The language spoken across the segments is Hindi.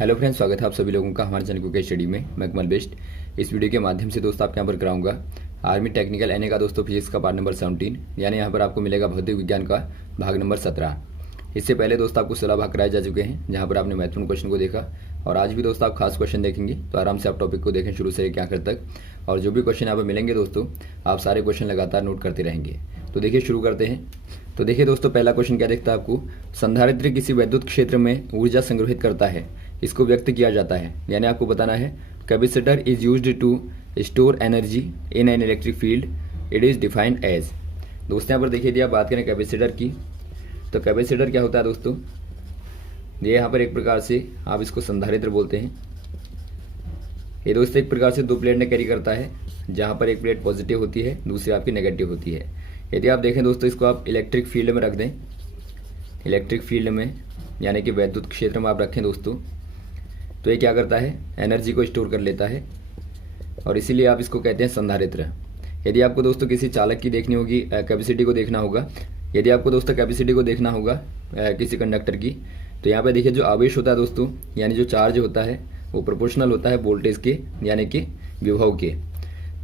हेलो फ्रेंड्स, स्वागत है आप सभी लोगों का हमारे चैनल क्विक स्टडी में। मैं कमल बेस्ट। इस वीडियो के माध्यम से दोस्तों आपके यहाँ पर कराऊंगा आर्मी टेक्निकल एनए का दोस्तों फिजिक्स का पार्ट नंबर 17, यानी यहाँ पर आपको मिलेगा भौतिक विज्ञान का भाग नंबर 17। इससे पहले दोस्तों आपको 16 भाग कराए जा चुके हैं, जहाँ पर आपने महत्वपूर्ण क्वेश्चन को देखा। और आज भी दोस्तों आप खास क्वेश्चन देखेंगे, तो आराम से आप टॉपिक को देखें शुरू से लेकर आखिर तक। और जो भी क्वेश्चन यहाँ पर मिलेंगे दोस्तों, आप सारे क्वेश्चन लगातार नोट करते रहेंगे। तो देखिए शुरू करते हैं। तो देखिए दोस्तों, पहला क्वेश्चन क्या देखता है आपको, संधारित्र किसी वैद्युत क्षेत्र में ऊर्जा संग्रहित करता है, इसको व्यक्त किया जाता है। यानी आपको बताना है capacitor is used to store energy in an electric field, it is defined as. दोस्तों यहाँ पर देखिए यदि आप बात करें कैपेसिटर की, तो कैपेसिटर क्या होता है दोस्तों, ये यहाँ पर एक प्रकार से आप इसको संधारित्र बोलते हैं। ये दोस्तों एक प्रकार से दो प्लेट ने कैरी करता है, जहाँ पर एक प्लेट पॉजिटिव होती है, दूसरी आपकी नेगेटिव होती है। यदि आप देखें दोस्तों, इसको आप इलेक्ट्रिक फील्ड में रख दें, इलेक्ट्रिक फील्ड में यानी कि वैद्युत क्षेत्र में आप रखें दोस्तों, तो ये क्या करता है, एनर्जी को स्टोर कर लेता है, और इसीलिए आप इसको कहते हैं संधारित्र। यदि आपको दोस्तों किसी चालक की देखनी होगी, कैपेसिटी को देखना होगा, यदि आपको दोस्तों कैपेसिटी को देखना होगा किसी कंडक्टर की, तो यहाँ पे देखिए जो आवेश होता है दोस्तों, यानी जो चार्ज होता है वो प्रोपोर्शनल होता है वोल्टेज के, यानी कि विभव के।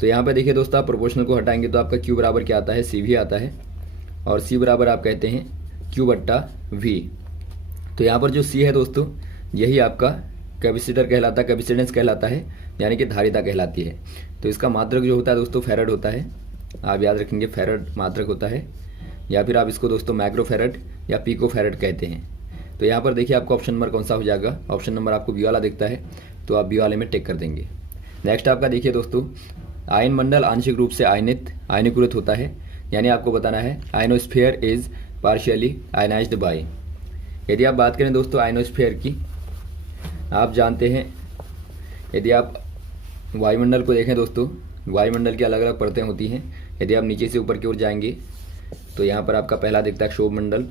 तो यहाँ पे देखिए दोस्तों, आप प्रोपोर्शनल को हटाएंगे तो आपका Q बराबर क्या आता है, CV आता है, और C बराबर आप कहते हैं Q/V। तो यहाँ पर जो C है दोस्तों, यही आपका कैपेसिटर कहलाता है, कैपेसिटेंस कहलाता है, यानी कि धारिता कहलाती है। तो इसका मात्रक जो होता है दोस्तों फैरड होता है, आप याद रखेंगे फैरड मात्रक होता है, या फिर आप इसको दोस्तों माइक्रोफैरड या पिकोफैरड कहते हैं। तो यहाँ पर देखिए आपको ऑप्शन नंबर कौन सा हो जाएगा, ऑप्शन नंबर आपको बी वाला दिखता है, तो आप बी वाले में टिक कर देंगे। नेक्स्ट आपका देखिए दोस्तों, आयन मंडल आंशिक रूप से आयनीकृत होता है, यानी आपको बताना है ionosphere is partially ionised by. यदि आप बात करें दोस्तों आयनोस्फीयर की, आप जानते हैं यदि आप वायुमंडल को देखें दोस्तों, वायुमंडल की अलग अलग परतें होती हैं। यदि आप नीचे से ऊपर की ओर जाएंगे तो यहाँ पर आपका पहला दिखता है क्षोभ मंडल,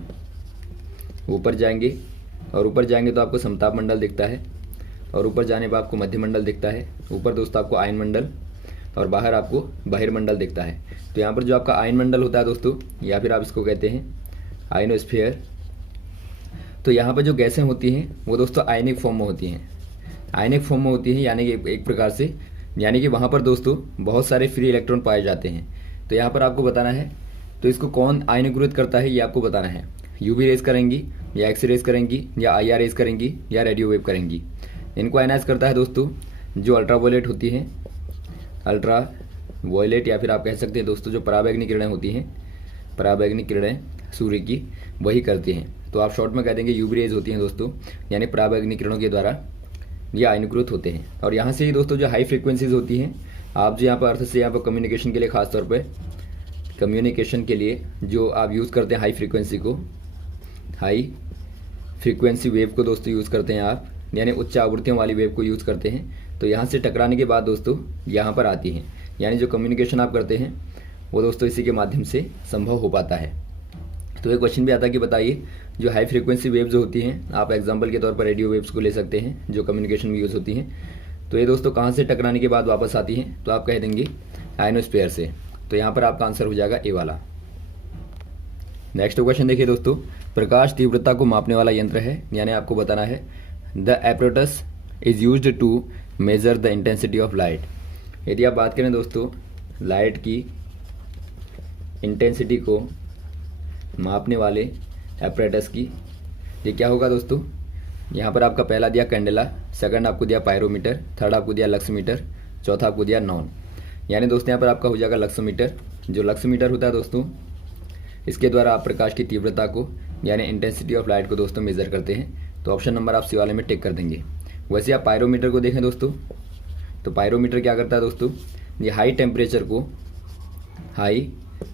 ऊपर जाएंगे और ऊपर जाएंगे तो आपको समताप मंडल दिखता है, और ऊपर जाने पर आपको मध्य मंडल दिखता है, ऊपर दोस्तों आपको आयन मंडल, और बाहर आपको बहिर्मंडल दिखता है। तो यहाँ पर जो आपका आयन मंडल होता है दोस्तों, या फिर आप इसको कहते हैं आयनोस्फीयर। तो यहाँ पर जो गैसें होती हैं वो दोस्तों आयनिक फॉर्म में होती हैं, आयनिक फॉर्म में होती हैं, यानी कि एक प्रकार से, यानी कि वहाँ पर दोस्तों बहुत सारे फ्री इलेक्ट्रॉन पाए जाते हैं। तो यहाँ पर आपको बताना है, तो इसको कौन आयनीकृत करता है ये आपको बताना है। यूवी रेज करेंगी या एक्स रेज करेंगी या IR रेज करेंगी या रेडियो वेव करेंगी। इनको आयनाइज करता है दोस्तों जो अल्ट्रावायलेट होती हैं, अल्ट्रा वायलेट, या फिर आप कह सकते हैं दोस्तों जो पराबैंगनी किरणें होती हैं, पराबैंगनी किरणें सूर्य की, वही करती हैं। तो आप शॉर्ट में कह देंगे यूवी रेज होती हैं दोस्तों, यानी पराबैंगनी किरणों के द्वारा ये आयनीकृत होते हैं। और यहाँ से ही दोस्तों जो हाई फ्रिक्वेंसीज होती हैं, आप जो यहाँ पर अर्थ से यहाँ पर कम्युनिकेशन के लिए, खासतौर पर कम्युनिकेशन के लिए जो आप यूज़ करते हैं हाई फ्रिक्वेंसी को, हाई फ्रिक्वेंसी वेव को दोस्तों यूज़ करते हैं आप, यानी उच्च आवृत्तियों वाली वेव को यूज़ करते हैं। तो यहाँ से टकराने के बाद दोस्तों यहाँ पर आती हैं, यानी जो कम्युनिकेशन आप करते हैं वो दोस्तों इसी के माध्यम से संभव हो पाता है। तो एक क्वेश्चन भी आता है कि बताइए जो हाई फ्रिक्वेंसी वेव्स जो होती हैं, आप एग्जांपल के तौर पर रेडियो वेव्स को ले सकते हैं जो कम्युनिकेशन में यूज़ होती हैं, तो ये दोस्तों कहाँ से टकराने के बाद वापस आती हैं, तो आप कह देंगे आयनोस्फीयर से। तो यहाँ पर आपका आंसर हो जाएगा ए वाला। नेक्स्ट क्वेश्चन देखिए दोस्तों, प्रकाश तीव्रता को मापने वाला यंत्र है, यानी आपको बताना है the apparatus is used to measure the intensity of light. यदि आप बात करें दोस्तों लाइट की इंटेंसिटी को मापने वाले एपरेटस की, ये क्या होगा दोस्तों, यहाँ पर आपका पहला दिया कैंडेला, सेकंड आपको दिया पायरोमीटर, थर्ड आपको दिया लक्समीटर, चौथा आपको दिया नॉन। यानी दोस्तों यहाँ पर आपका हो जाएगा लक्समीटर। जो लक्समीटर होता है दोस्तों, इसके द्वारा आप प्रकाश की तीव्रता को, यानी इंटेंसिटी ऑफ लाइट को दोस्तों मेजर करते हैं। तो ऑप्शन नंबर आप सी वाले में टिक कर देंगे। वैसे आप पायरोमीटर को देखें दोस्तों, तो पायरोमीटर क्या करता है दोस्तों, ये हाई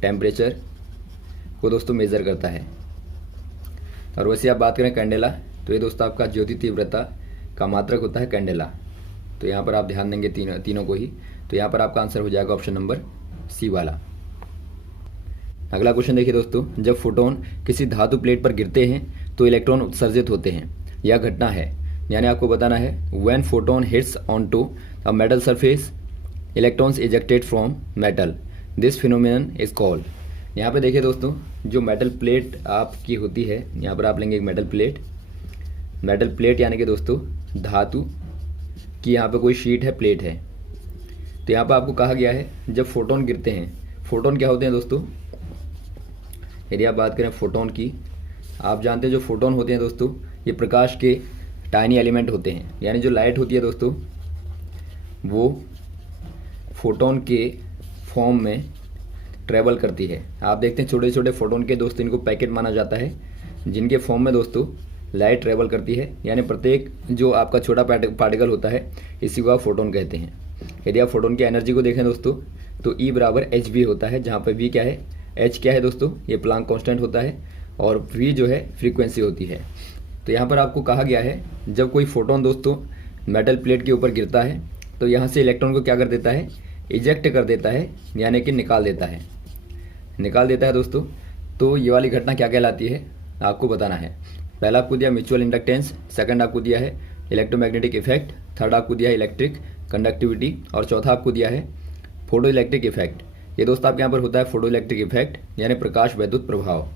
टेम्परेचर को दोस्तों मेज़र करता है। और वैसे आप बात करें कैंडेला, तो ये दोस्तों आपका ज्योति तीव्रता का मात्रक होता है कैंडेला। तो यहाँ पर आप ध्यान देंगे तीनों को ही। तो यहाँ पर आपका आंसर हो जाएगा ऑप्शन नंबर सी वाला। अगला क्वेश्चन देखिए दोस्तों, जब फोटोन किसी धातु प्लेट पर गिरते हैं तो इलेक्ट्रॉन उत्सर्जित होते हैं, यह घटना है, यानी आपको बताना है when photon hits on to a metal surface electrons ejected from metal, this phenomenon is called. यहाँ पे देखिए दोस्तों, जो मेटल प्लेट आपकी होती है, यहाँ पर आप लेंगे एक मेटल प्लेट, मेटल प्लेट यानी कि दोस्तों धातु की यहाँ पे कोई शीट है, प्लेट है। तो यहाँ पर आपको कहा गया है जब फोटोन गिरते हैं, फोटोन क्या होते हैं दोस्तों, यदि आप बात करें फोटोन की, आप जानते हैं जो फोटोन होते हैं दोस्तों ये प्रकाश के टाइनी एलिमेंट होते हैं। यानी जो लाइट होती है दोस्तों वो फोटोन के फॉर्म में ट्रेवल करती है। आप देखते हैं छोटे छोटे फोटोन के दोस्तों इनको पैकेट माना जाता है, जिनके फॉर्म में दोस्तों लाइट ट्रेवल करती है। यानी प्रत्येक जो आपका छोटा पार्टिकल होता है इसी को आप फोटोन कहते हैं। यदि आप फोटोन की एनर्जी को देखें दोस्तों तो E बराबर hv होता है, जहाँ पर v क्या है, h क्या है दोस्तों, ये प्लांक कांस्टेंट होता है, और v जो है फ्रीक्वेंसी होती है। तो यहाँ पर आपको कहा गया है जब कोई फोटोन दोस्तों मेटल प्लेट के ऊपर गिरता है तो यहाँ से इलेक्ट्रॉन को क्या कर देता है, इजेक्ट कर देता है, यानी कि निकाल देता है दोस्तों। तो ये वाली घटना क्या कहलाती है आपको बताना है। पहला आपको दिया म्यूचुअल इंडक्टेंस, सेकंड आपको दिया है इलेक्ट्रोमैग्नेटिक इफेक्ट, थर्ड आपको दिया है इलेक्ट्रिक कंडक्टिविटी, और चौथा आपको दिया है फोटो इलेक्ट्रिक इफेक्ट। ये दोस्तों आपके यहाँ पर होता है फोटो इलेक्ट्रिक इफेक्ट यानी प्रकाश वैद्युत प्रभाव।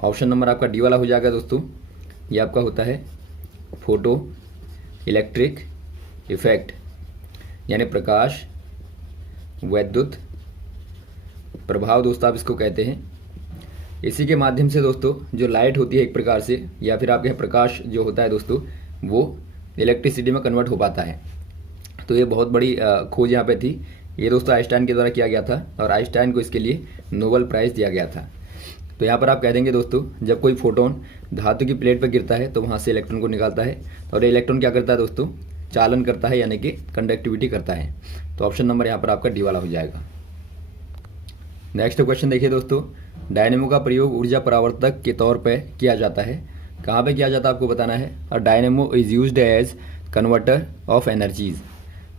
ऑप्शन नंबर आपका डी वाला हो जाएगा दोस्तों, ये आपका होता है फोटो इलेक्ट्रिक इफेक्ट यानी प्रकाश वैद्युत प्रभाव दोस्तों आप इसको कहते हैं। इसी के माध्यम से दोस्तों जो लाइट होती है एक प्रकार से, या फिर आपके यहाँ प्रकाश जो होता है दोस्तों वो इलेक्ट्रिसिटी में कन्वर्ट हो पाता है। तो ये बहुत बड़ी खोज यहाँ पे थी। ये दोस्तों आइंस्टाइन के द्वारा किया गया था और आइंस्टाइन को इसके लिए नोबेल प्राइज़ दिया गया था। तो यहाँ पर आप कह देंगे दोस्तों जब कोई फोटोन धातु की प्लेट पर गिरता है तो वहाँ से इलेक्ट्रॉन को निकालता है, और ये इलेक्ट्रॉन क्या करता है दोस्तों, चालन करता है यानी कि कंडक्टिविटी करता है। तो ऑप्शन नंबर यहाँ पर आपका डी वाला हो जाएगा। नेक्स्ट क्वेश्चन देखिए दोस्तों, डायनेमो का प्रयोग ऊर्जा परावर्तक के तौर पर किया जाता है। कहाँ पे किया जाता है आपको बताना है। और dynamo is used as converter of energies.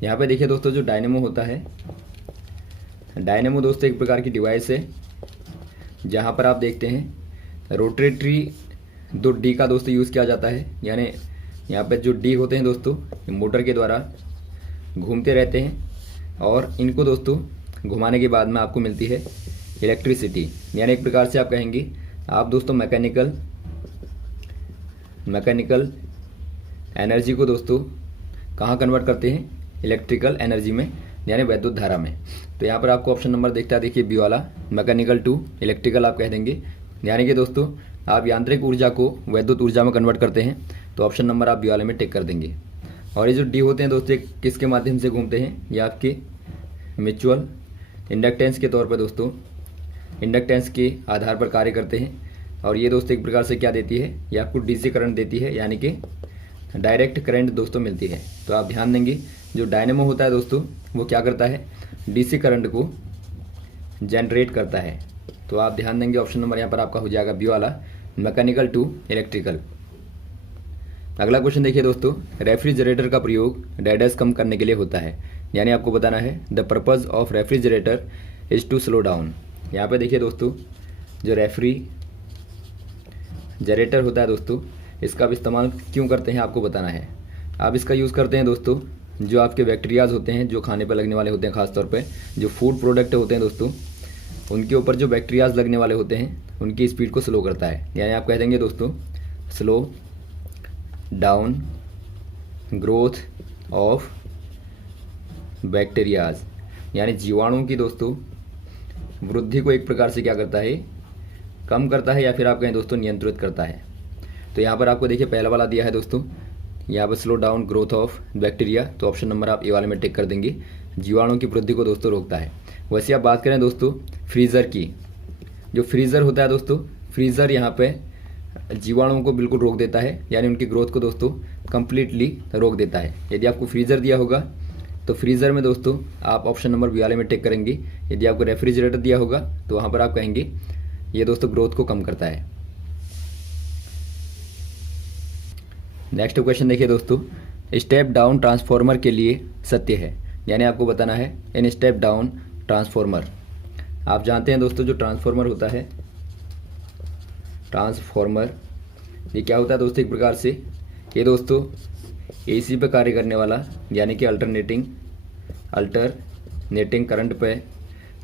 यहाँ पे देखिए दोस्तों जो डायनेमो होता है, डायनेमो दोस्तों एक प्रकार की डिवाइस है जहाँ पर आप देखते हैं रोटेटरी 2D का दोस्तों यूज़ किया जाता है। यानी यहाँ पे जो डी होते हैं दोस्तों मोटर के द्वारा घूमते रहते हैं और इनको दोस्तों घुमाने के बाद में आपको मिलती है इलेक्ट्रिसिटी। यानी एक प्रकार से आप कहेंगे आप दोस्तों मैकेनिकल एनर्जी को दोस्तों कहाँ कन्वर्ट करते हैं, इलेक्ट्रिकल एनर्जी में यानी वैद्युत धारा में। तो यहाँ पर आपको ऑप्शन नंबर दिखता है देखिए बी वाला, मैकेनिकल टू इलेक्ट्रिकल आप कह देंगे। यानी कि दोस्तों आप यांत्रिक ऊर्जा को वैद्युत ऊर्जा में कन्वर्ट करते हैं, तो ऑप्शन नंबर आप बी वाले में टिक कर देंगे। और ये जो डी होते हैं दोस्तों किसके माध्यम से घूमते हैं, ये आपके म्यूचुअल इंडक्टेंस के तौर पर दोस्तों इंडक्टेंस के आधार पर कार्य करते हैं। और ये दोस्तों एक प्रकार से क्या देती है, ये आपको डीसी करंट देती है यानी कि डायरेक्ट करंट दोस्तों मिलती है। तो आप ध्यान देंगे जो डायनेमो होता है दोस्तों वो क्या करता है, डीसी करंट को जनरेट करता है। तो आप ध्यान देंगे ऑप्शन नंबर यहाँ पर आपका हो जाएगा बी वाला, मैकेनिकल टू इलेक्ट्रिकल। अगला क्वेश्चन देखिए दोस्तों, रेफ्रिजरेटर का प्रयोग डैडेस कम करने के लिए होता है। यानी आपको बताना है the purpose of refrigerator is to slow down. यहाँ पे देखिए दोस्तों जो रेफ्रिजरेटर होता है दोस्तों इसका आप इस्तेमाल क्यों करते हैं आपको बताना है। आप इसका यूज़ करते हैं दोस्तों जो आपके बैक्टीरियाज होते हैं जो खाने पर लगने वाले होते हैं, खासतौर पे जो फूड प्रोडक्ट होते हैं दोस्तों उनके ऊपर जो बैक्टीरियाज लगने वाले होते हैं उनकी स्पीड को स्लो करता है। यानी आप कह देंगे दोस्तों slow down growth of bacterias. यानी जीवाणुओं की दोस्तों वृद्धि को एक प्रकार से क्या करता है, कम करता है या फिर आप कहें दोस्तों नियंत्रित करता है। तो यहाँ पर आपको देखिए पहला वाला दिया है दोस्तों, यहाँ पर slow down growth of bacteria, तो ऑप्शन नंबर आप ए वाले में टिक कर देंगे, जीवाणुओं की वृद्धि को दोस्तों रोकता है। वैसे आप बात करें दोस्तों फ्रीज़र की, जो फ्रीज़र होता है दोस्तों, फ्रीज़र यहाँ पे जीवाणुओं को बिल्कुल रोक देता है, यानी उनकी ग्रोथ को दोस्तों कम्प्लीटली रोक देता है। यदि आपको फ्रीज़र दिया होगा तो फ्रीज़र में दोस्तों आप ऑप्शन नंबर बी वाले में टिक करेंगे। यदि आपको रेफ्रिजरेटर दिया होगा तो वहाँ पर आप कहेंगे ये दोस्तों ग्रोथ को कम करता है। नेक्स्ट क्वेश्चन देखिए दोस्तों, स्टेप डाउन ट्रांसफार्मर के लिए सत्य है। यानी आपको बताना है इन स्टेप डाउन ट्रांसफार्मर। आप जानते हैं दोस्तों जो ट्रांसफार्मर होता है, ट्रांसफार्मर ये क्या होता है दोस्तों, एक प्रकार से ये दोस्तों एसी पे कार्य करने वाला यानी कि अल्टरनेटिंग करंट पे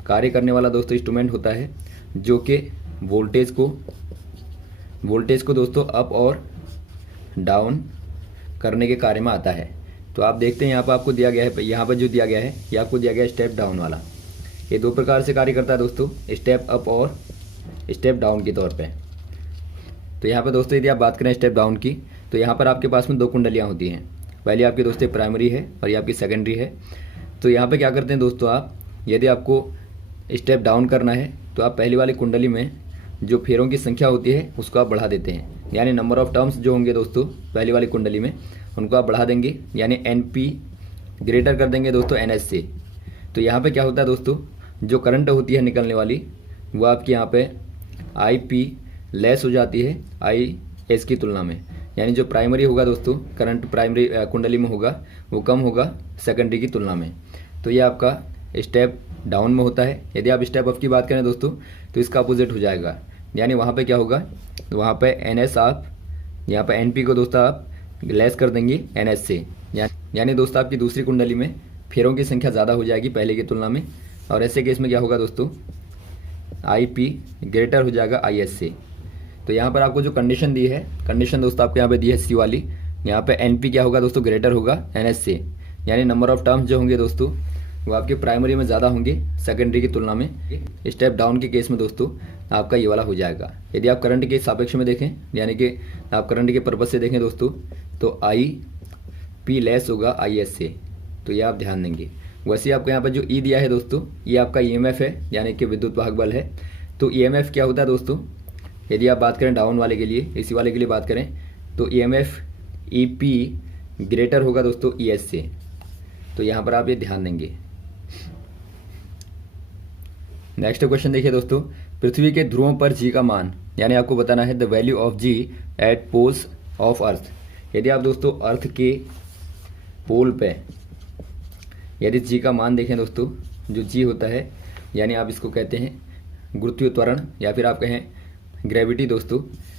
कार्य करने वाला दोस्तों इंस्ट्रूमेंट होता है जो कि वोल्टेज को दोस्तों अप और डाउन करने के कार्य में आता है। तो आप देखते हैं यहाँ पर आपको दिया गया है, यहाँ पर जो दिया गया है ये आपको दिया गया है स्टेप डाउन वाला। ये दो प्रकार से कार्य करता है दोस्तों, स्टेप अप और स्टेप डाउन के तौर पे। तो यहाँ पर दोस्तों यदि आप बात करें स्टेप डाउन की, तो यहाँ पर आपके पास में दो कुंडलियाँ होती हैं। पहली आपकी दोस्तों प्राइमरी है और ये आपकी सेकेंडरी है। तो यहाँ पे क्या करते हैं दोस्तों, आप यदि आपको स्टेप डाउन करना है तो आप पहली वाली कुंडली में जो फेरों की संख्या होती है उसको आप बढ़ा देते हैं, यानी नंबर ऑफ टर्म्स जो होंगे दोस्तों पहली वाली कुंडली में उनको आप बढ़ा देंगे, यानी NP ग्रेटर कर देंगे दोस्तों NS से। तो यहाँ पे क्या होता है दोस्तों, जो करंट होती है निकलने वाली वो आपकी यहाँ पे IP लेस हो जाती है IS की तुलना में, यानी जो प्राइमरी होगा दोस्तों करंट प्राइमरी कुंडली में होगा वो कम होगा सेकेंडरी की तुलना में। तो ये आपका स्टेप डाउन में होता है। यदि आप स्टेप अप की बात करें दोस्तों तो इसका अपोजिट हो जाएगा, यानी वहाँ पे क्या होगा, वहाँ पे NS आप यहाँ पे NP को दोस्तों आप लेस कर देंगे NS से, यानी दोस्तों आपकी दूसरी कुंडली में फेरों की संख्या ज़्यादा हो जाएगी पहले की तुलना में। और ऐसे केस में क्या होगा दोस्तों, IP ग्रेटर हो जाएगा IS से। तो यहाँ पर आपको जो कंडीशन दी है, कंडीशन दोस्तों आपको यहाँ पे दी है C वाली, यहाँ पे NP क्या होगा दोस्तों, ग्रेटर होगा NS से, यानी नंबर ऑफ टर्म्स जो होंगे दोस्तों वो आपके प्राइमरी में ज़्यादा होंगे सेकेंडरी की तुलना में। स्टेप डाउन के केस में दोस्तों आपका ये वाला हो जाएगा। यदि आप करंट के सापेक्ष में देखें, यानी कि आप करंट के पर्पज से देखें दोस्तों, तो IP लेस होगा IS से, तो ये आप ध्यान देंगे। वैसे आपको यहाँ पर जो E दिया है दोस्तों ये आपका EMF है, यानी कि विद्युत वाहक बल है। तो EMF क्या होता है दोस्तों, यदि आप बात करें डाउन वाले के लिए, इसी वाले के लिए बात करें, तो EMF EP ग्रेटर होगा दोस्तों ES से। तो यहाँ पर आप ये ध्यान देंगे। नेक्स्ट क्वेश्चन देखिए दोस्तों, पृथ्वी के ध्रुवों पर G का मान, यानी आपको बताना है the value of G at poles of earth. यदि आप दोस्तों अर्थ के पोल पे यदि G का मान देखें दोस्तों, जो G होता है यानी आप इसको कहते हैं गुरुत्वीय त्वरण या फिर आप कहें ग्रेविटी दोस्तों।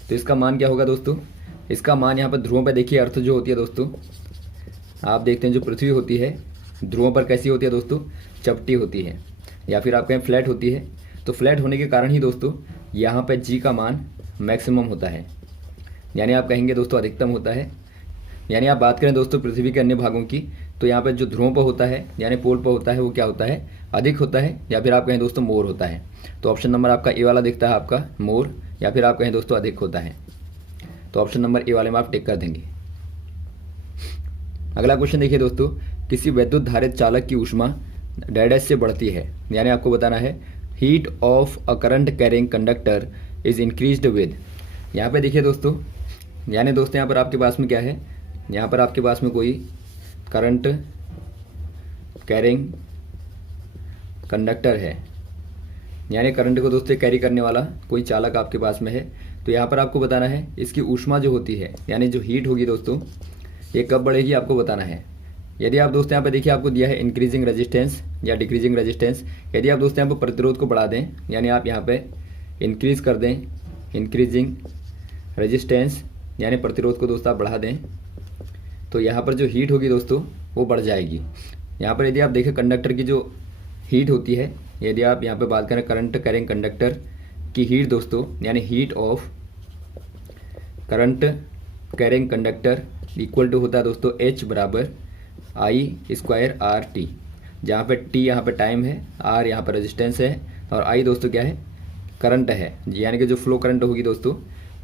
तो इसका मान क्या होगा दोस्तों, इसका मान यहाँ पर ध्रुवों पर देखिए, अर्थ जो होती है दोस्तों आप देखते हैं जो पृथ्वी होती है ध्रुवों पर कैसी होती है दोस्तों, चपटी होती है या फिर आप कहें फ्लैट होती है। तो फ्लैट होने के कारण ही दोस्तों यहाँ पे G का मान मैक्सिमम होता है, यानी आप कहेंगे दोस्तों अधिकतम होता है। यानी आप बात करें दोस्तों पृथ्वी के अन्य भागों की, तो यहाँ पर जो ध्रुवों पर होता है यानी पोल पर होता है वो क्या होता है, अधिक होता है, या फिर आप कहें दोस्तों मोर होता है। तो ऑप्शन नंबर आपका ए वाला दिखता है आपका मोर, या फिर आप कहें दोस्तों अधिक होता है। तो ऑप्शन नंबर ए वाले में आप टिक कर देंगे। अगला क्वेश्चन देखिए दोस्तों, किसी विद्युत धारित चालक की ऊष्मा डैश से बढ़ती है, यानी आपको बताना है heat of a current carrying conductor is increased with. यहाँ पे देखिए दोस्तों, यानी दोस्तों यहाँ पर आपके पास में क्या है, यहाँ पर आपके पास में कोई करंट कैरिंग कंडक्टर है, यानी करंट को दोस्तों कैरी करने वाला कोई चालक आपके पास में है। तो यहाँ पर आपको बताना है इसकी ऊष्मा जो होती है, यानी जो हीट होगी दोस्तों ये कब बढ़ेगी आपको बताना है। यदि आप दोस्तों यहाँ पे देखिए आपको दिया है इंक्रीजिंग रेजिस्टेंस या डिक्रीजिंग रेजिस्टेंस। यदि आप दोस्तों यहाँ पे प्रतिरोध को बढ़ा दें, यानी आप यहाँ पे इंक्रीज कर दें इंक्रीजिंग रेजिस्टेंस, यानी प्रतिरोध को दोस्तों आप बढ़ा दें, तो यहाँ पर जो हीट होगी दोस्तों वो बढ़ जाएगी। यहाँ पर यदि आप देखें कंडक्टर की जो हीट होती है, यदि आप यहाँ पे बात करें करंट कैरिंग कंडक्टर की हीट दोस्तों, यानी heat of current carrying conductor equal to होता है दोस्तों H बराबर I² RT, जहाँ पे T यहाँ पे टाइम है, R यहाँ पर रेजिस्टेंस है और I दोस्तों क्या है, करंट है, यानी कि जो फ्लो करंट होगी दोस्तों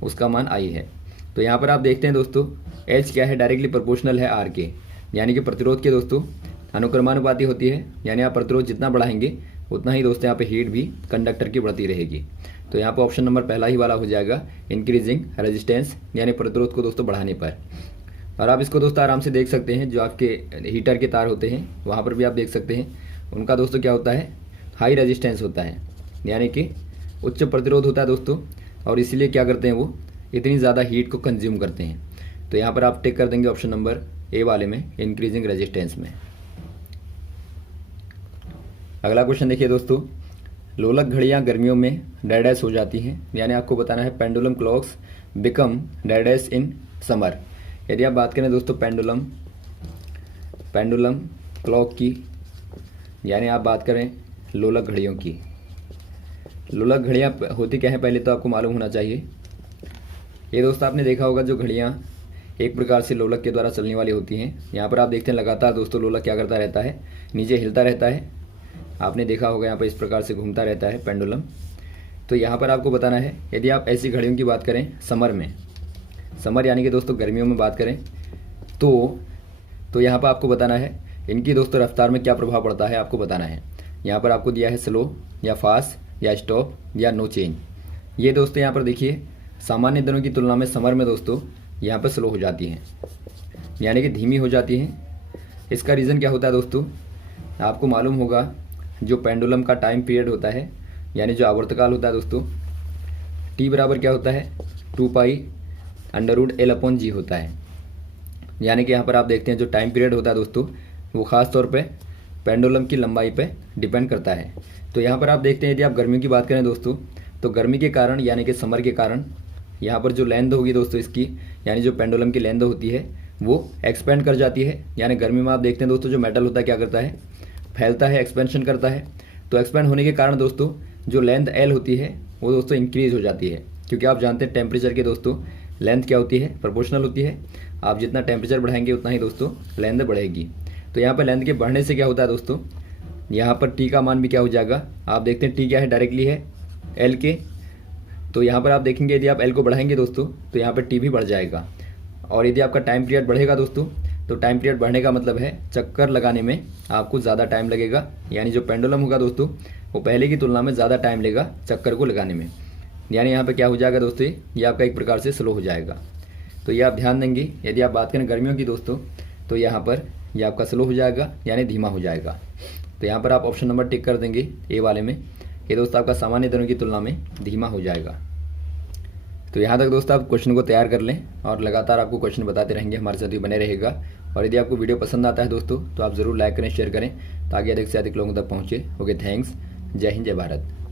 उसका मान I है। तो यहाँ पर आप देखते हैं दोस्तों H क्या है, डायरेक्टली प्रोपोर्शनल है R के, यानी कि प्रतिरोध के दोस्तों अनुक्रमानुपाती होती है, यानी आप प्रतिरोध जितना बढ़ाएंगे उतना ही दोस्तों यहाँ पे हीट भी कंडक्टर की बढ़ती रहेगी। तो यहाँ पे ऑप्शन नंबर पहला ही वाला हो जाएगा इंक्रीजिंग रेजिस्टेंस, यानी प्रतिरोध को दोस्तों बढ़ाने पर। और आप इसको दोस्तों आराम से देख सकते हैं, जो आपके हीटर के तार होते हैं वहाँ पर भी आप देख सकते हैं, उनका दोस्तों क्या होता है, हाई रेजिस्टेंस होता है, यानी कि उच्च प्रतिरोध होता है दोस्तों, और इसीलिए क्या करते हैं वो इतनी ज़्यादा हीट को कंज्यूम करते हैं। तो यहाँ पर आप टिक कर देंगे ऑप्शन नंबर ए वाले में, इंक्रीजिंग रेजिस्टेंस में। अगला क्वेश्चन देखिए दोस्तों, लोलक घड़ियाँ गर्मियों में डैश हो जाती हैं, यानी आपको बताना है pendulum clocks become dash in summer. यदि आप बात करें दोस्तों पेंडुलम क्लॉक की, यानी आप बात करें लोलक घड़ियों की। लोलक घड़ियाँ होती क्या है पहले तो आपको मालूम होना चाहिए। ये दोस्तों आपने देखा होगा जो घड़ियाँ एक प्रकार से लोलक के द्वारा चलने वाली होती हैं। यहाँ पर आप देखते हैं लगातार दोस्तों लोलक क्या करता रहता है, नीचे हिलता रहता है। आपने देखा होगा यहाँ पर इस प्रकार से घूमता रहता है पेंडुलम। तो यहाँ पर आपको बताना है, यदि आप ऐसी घड़ियों की बात करें समर में, समर यानी कि दोस्तों गर्मियों में बात करें तो यहाँ पर आपको बताना है इनकी दोस्तों रफ्तार में क्या प्रभाव पड़ता है, आपको बताना है। यहाँ पर आपको दिया है स्लो या फास्ट या स्टॉप या नो चेंज। ये दोस्तों यहाँ पर देखिए सामान्य दिनों की तुलना में समर में दोस्तों यहाँ पर स्लो हो जाती हैं, यानी कि धीमी हो जाती हैं। इसका रीज़न क्या होता है दोस्तों, आपको मालूम होगा जो पेंडुलम का टाइम पीरियड होता है, यानी जो आवर्तकाल होता है दोस्तों, टी बराबर क्या होता है 2π√L/G होता है। यानी कि यहाँ पर आप देखते हैं जो टाइम पीरियड होता है दोस्तों वो ख़ास तौर पे पेंडुलम की लंबाई पे डिपेंड करता है। तो यहाँ पर आप देखते हैं यदि आप गर्मियों की बात करें दोस्तों, तो गर्मी के कारण यानी कि समर के कारण यहाँ पर जो लेंथ होगी दोस्तों इसकी, यानी जो पेंडुलम की लेंथ होती है वो एक्सपेंड कर जाती है। यानी गर्मी में आप देखते हैं दोस्तों जो मेटल होता है क्या करता है, फैलता है, एक्सपेंशन करता है। तो एक्सपेंड होने के कारण दोस्तों जो लेंथ एल होती है वो दोस्तों इंक्रीज़ हो जाती है, क्योंकि आप जानते हैं टेम्परेचर के दोस्तों लेंथ क्या होती है, प्रोपोर्शनल होती है। आप जितना टेम्परेचर बढ़ाएंगे उतना ही दोस्तों लेंथ बढ़ेगी। तो यहाँ पर लेंथ के बढ़ने से क्या होता है दोस्तों, यहाँ पर टी का मान भी क्या हो जाएगा, आप देखते हैं टी क्या है, डायरेक्टली है एल के। तो यहाँ पर आप देखेंगे यदि आप एल को बढ़ाएंगे दोस्तों तो यहाँ पर टी भी बढ़ जाएगा। और यदि आपका टाइम पीरियड बढ़ेगा दोस्तों, तो टाइम पीरियड बढ़ने का मतलब है चक्कर लगाने में आपको ज़्यादा टाइम लगेगा। यानी जो पेंडुलम होगा दोस्तों वो पहले की तुलना में ज़्यादा टाइम लेगा चक्कर को लगाने में। यानी यहाँ पे क्या हो जाएगा दोस्तों, ये आपका एक प्रकार से स्लो हो जाएगा। तो ये आप ध्यान देंगे। यदि आप बात करें गर्मियों की दोस्तों, तो यहाँ पर ये आपका स्लो हो जाएगा यानी धीमा हो जाएगा। तो यहाँ पर आप ऑप्शन नंबर टिक कर देंगे ए वाले में, ये दोस्तों आपका सामान्य दिनों की तुलना में धीमा हो जाएगा। तो यहाँ तक दोस्तों आप क्वेश्चन को तैयार कर लें और लगातार आपको क्वेश्चन बताते रहेंगे, हमारे साथ भी बने रहेगा। और यदि आपको वीडियो पसंद आता है दोस्तों तो आप ज़रूर लाइक करें, शेयर करें ताकि अधिक से अधिक लोगों तक पहुँचे। Okay, thanks. जय हिंद, जय भारत।